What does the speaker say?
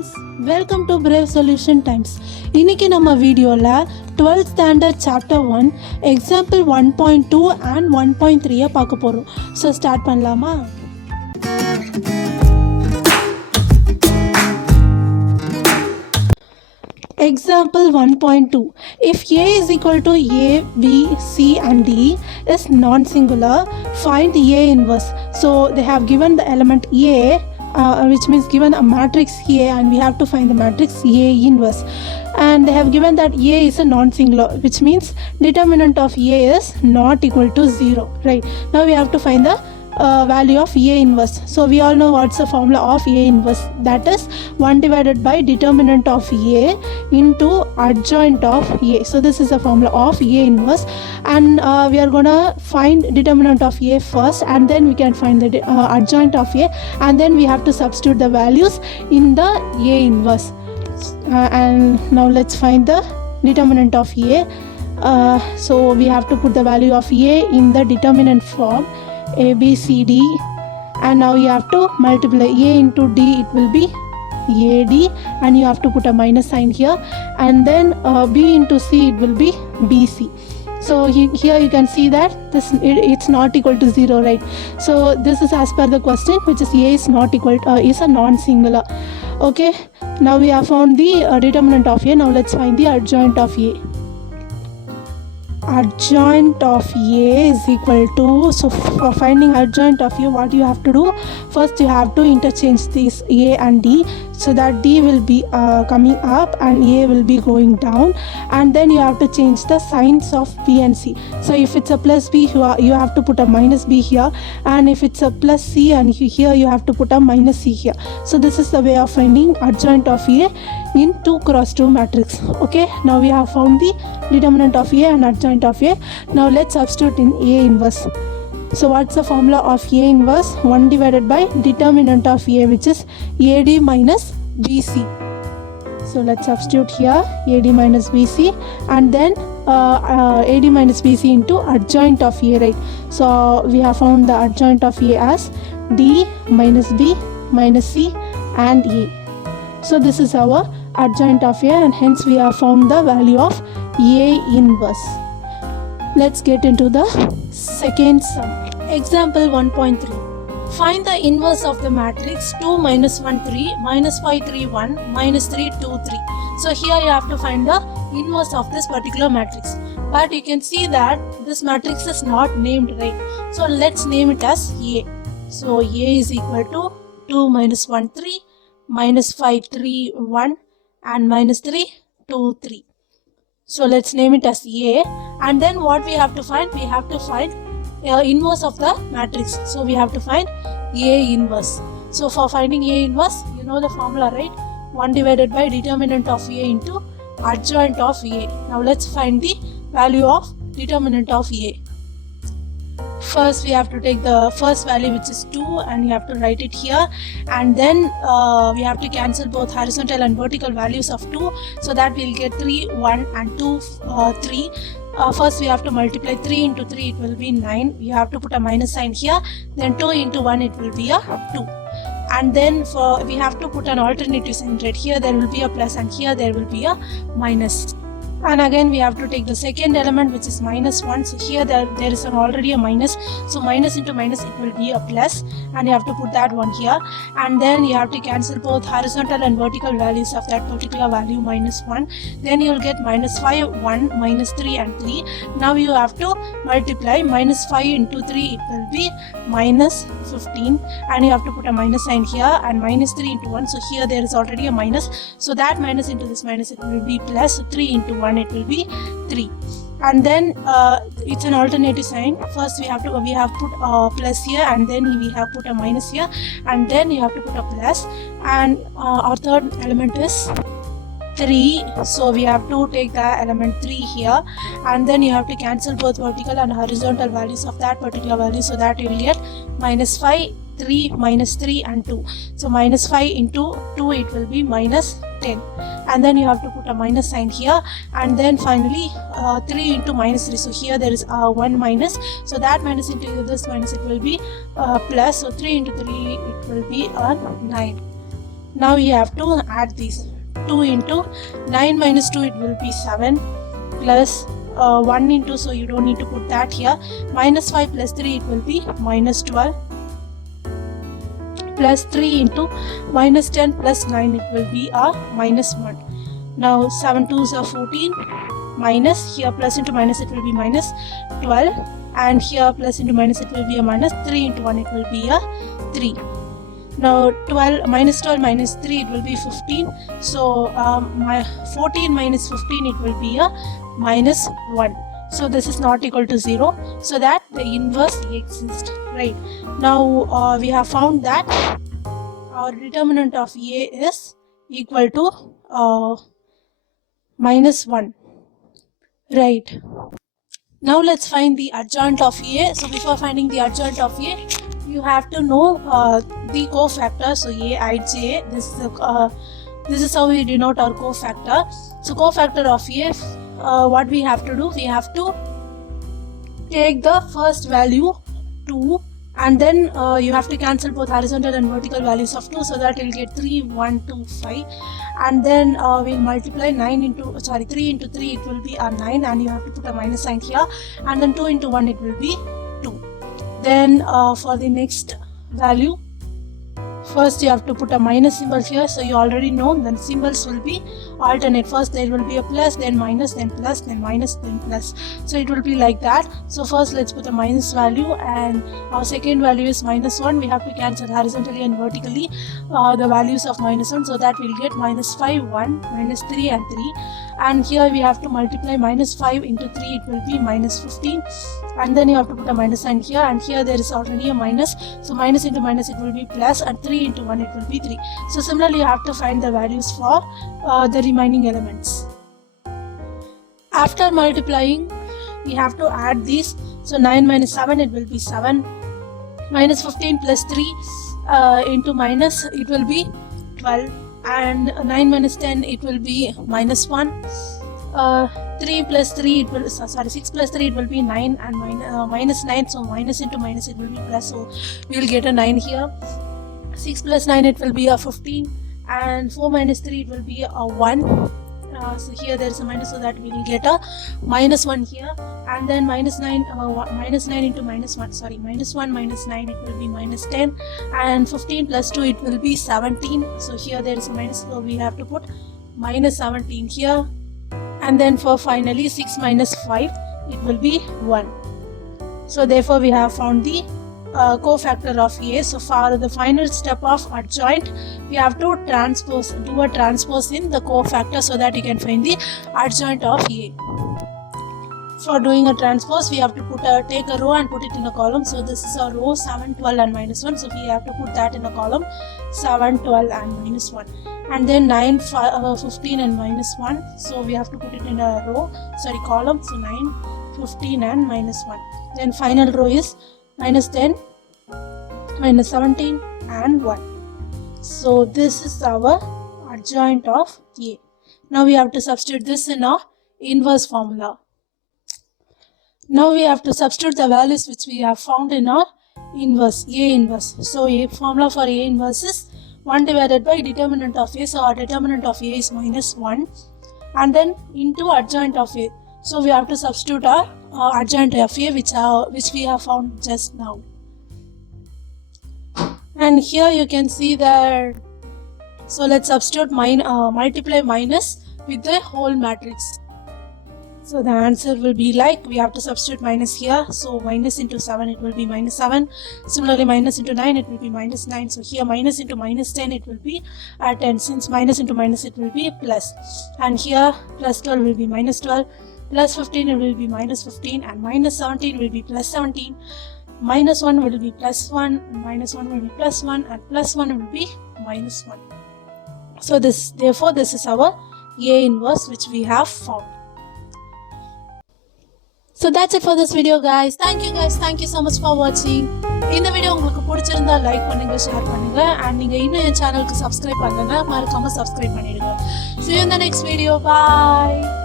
Friends, welcome to brave solution times. இன்றைக்கி நம்ம வீடியோவில் 12th standard chapter 1 example 1.2 and 1.3 பார்க்க போகிறோம். ஸோ ஸ்டார்ட் பண்ணலாமா? Example 1.2. If A is equal to A, B, C and D is non-singular, find A inverse. So they have given the element A, which means given a matrix A, and we have to find the matrix A inverse. And they have given that A is a non-singular, which means determinant of A is not equal to 0. Right? Now we have to find the value of A inverse. So we all know what's the formula of A inverse. That is 1 divided by determinant of A into adjoint of A. So this is the formula of A inverse, and we are gonna find determinant of A first, and then we can find the adjoint of A, and then we have to substitute the values in the A inverse. And now let's find the determinant of A. So we have to put the value of A in the determinant form, A, B, C, D, and now you have to multiply A into D, it will be AD, and you have to put a minus sign here, and then B into C, it will be BC. So here you can see that it's not equal to 0, right? So this is as per the question, which is A is not equal to, is a non-singular. Okay, now we have found the determinant of A. Now let's find the adjoint of A. Adjoint of A is equal to, so for finding adjoint of A, what you have to do, first you have to interchange these A and D, so that D will be coming up and A will be going down, and then you have to change the signs of B and C. So if it's a plus B, you have to put a minus B here, and if it's a plus C, and here you have to put a minus C here. So this is the way of finding adjoint of A in 2 cross 2 matrix. Okay, now we have found the determinant of A and adjoint of A. Now let's substitute in A inverse. So what's the formula of A inverse? 1 divided by determinant of A, which is AD minus BC. So let's substitute here AD minus BC, and then AD minus BC into adjoint of A, right? So we have found the adjoint of A as D minus B minus C and A. So this is our adjoint of A, and hence we have found the value of A inverse. Let's get into the second sum. Example 1.3. Find the inverse of the matrix 2 minus 1 3 minus 5 3 1 minus 3 2 3. So here you have to find the inverse of this particular matrix, but you can see that this matrix is not named, right? So let's name it as A. So A is equal to 2 minus 1 3 minus 5 3 1 and minus 3 2 3. So let's name it as A, and then what we have to find? We have to find inverse of the matrix. So we have to find A inverse. So for finding A inverse, you know the formula, right? 1 divided by determinant of A into adjoint of A. Now let's find the value of determinant of A. First we have to take the first value, which is 2, and you have to write it here, and then we have to cancel both horizontal and vertical values of 2, so that we'll get 3 1 and 2 3. First we have to multiply 3 into 3, it will be 9. You have to put a minus sign here, then 2 into 1, it will be a 2. And then we have to put an alternative sign, right? Here there will be a plus, and here there will be a minus. And again we have to take the second element, which is minus 1. So here there is already a minus, so minus into minus, it will be a plus, and you have to put that one here, and then you have to cancel both horizontal and vertical values of that particular value, minus 1. Then you will get minus 5 1 minus 3 and 3. Now you have to multiply minus 5 into 3, it will be minus 15, and you have to put a minus sign here, and minus 3 into 1, so here there is already a minus, so that minus into this minus, it will be plus. 3 into 1, it will be 3, and then it's an alternative sign. First we have put a plus here, and then we have put a minus here, and then you have to put a plus, and our third element is 3, so we have to take the element 3 here, and then you have to cancel both vertical and horizontal values of that particular value, so that you will get minus 5 3 minus 3 and 2. So minus 5 into 2, it will be minus 10, and then you have to put a minus sign here, and then finally 3 into minus 3, so here there is 1 minus, so that minus into this minus, it will be plus, so 3 into 3, it will be 9. Now you have to add these. 2 into 9 minus 2, it will be 7, plus 1 into, so you don't need to put that here, minus 5 plus 3, it will be minus 12, plus 3 into minus 10 plus 9, it will be a minus 1. Now 7 2s are 14, minus, here plus into minus, it will be minus 12, and here plus into minus, it will be a minus 3 into 1, it will be a 3. Now 12 minus 12 minus 3, it will be 15. So my 14 minus 15, it will be a minus 1. So this is not equal to 0, so that the inverse exists, right? Now we have found that our determinant of A is equal to minus 1, right? Now let's find the adjoint of A. So before finding the adjoint of A, you have to know the cofactor. So Aij, this is how we denote our cofactor. So cofactor of A, what we have to do, we have to take the first value 2, and then you have to cancel both horizontal and vertical values of 2, so that you'll get 3 1 2 5, and then we'll multiply 3 into 3, it will be a 9, and you have to put a minus sign here, and then 2 into 1, it will be 2. Then for the next value, first you have to put a minus symbol here, so you already know the symbols will be alternate. First there will be a plus, then minus, then plus, then minus, then plus. So it will be like that. So first let's put a minus value, and our second value is minus 1. We have to cancel horizontally and vertically the values of minus 1, so that we'll get minus 5 1, minus 3 and 3, and here we have to multiply minus 5 into 3, it will be minus 15, and then you have to put a minus sign here, and here there is already a minus, so minus into minus, it will be plus, and 3 into 1, it will be 3. So similarly you have to find the values for the remaining elements. After multiplying, we have to add these. So 9 minus 7, it will be 7, minus 15 plus 3 into minus, it will be 12, and 9 minus 10, it will be minus 1, 3 plus 3, it will 6 plus 3, it will be 9, and minus 9, so minus into minus, it will be plus, so we will get a 9 here. 6 plus 9, it will be a 15, and 4 minus 3, it will be a 1. So here there is a minus, so that we will get a minus 1 here, and then minus 9 into minus 1, minus 1 minus 9, it will be minus 10, and 15 plus 2, it will be 17. So here there is a minus, so we have to put minus 17 here, and then for finally 6 minus 5, it will be 1. So therefore we have found the cofactor of A. So for the final step of adjoint, we have to do a transpose in the cofactor, so that you can find the adjoint of A. For doing a transpose, we have to take a row and put it in a column. So this is a row 7 12 and minus 1, so we have to put that in a column 7 12 and minus 1, and then 9 15 and minus 1, so we have to put it in a column, so 9 15 and minus 1. Then final row is minus 10, minus 17 and 1. So this is our adjoint of A. Now we have to substitute this in our inverse formula. Now we have to substitute the values which we have found in our inverse, A inverse. So a formula for A inverse is 1 divided by determinant of A. So our determinant of A is minus 1, and then into adjoint of A. So we have to substitute our adjoint of A which we have found just now. And here you can see that, so let's substitute multiply minus with the whole matrix. So the answer will be like, we have to substitute minus here, so minus into 7, it will be minus 7. Similarly minus into 9, it will be minus 9. So here minus into minus 10, it will be 10. Since minus into minus, it will be plus, and here plus 12 will be minus 12, plus 15 it will be minus 15, and minus 17 will be plus 17, minus 1 will be plus 1, minus 1 will be plus 1, and plus 1 will be minus 1. So therefore this is our A inverse which we have found. So that's it for this video guys. Thank you so much for watching. இந்த video உங்களுக்கு பிடிச்சிருந்தா like பண்ணுங்க, share பண்ணுங்க, and நீங்க இன்னும் என் சேனலுக்கு subscribe பண்ணலனா மறக்காம சப்ஸ்கிரைப் பண்ணிடுங்க. See you in the next video. Bye.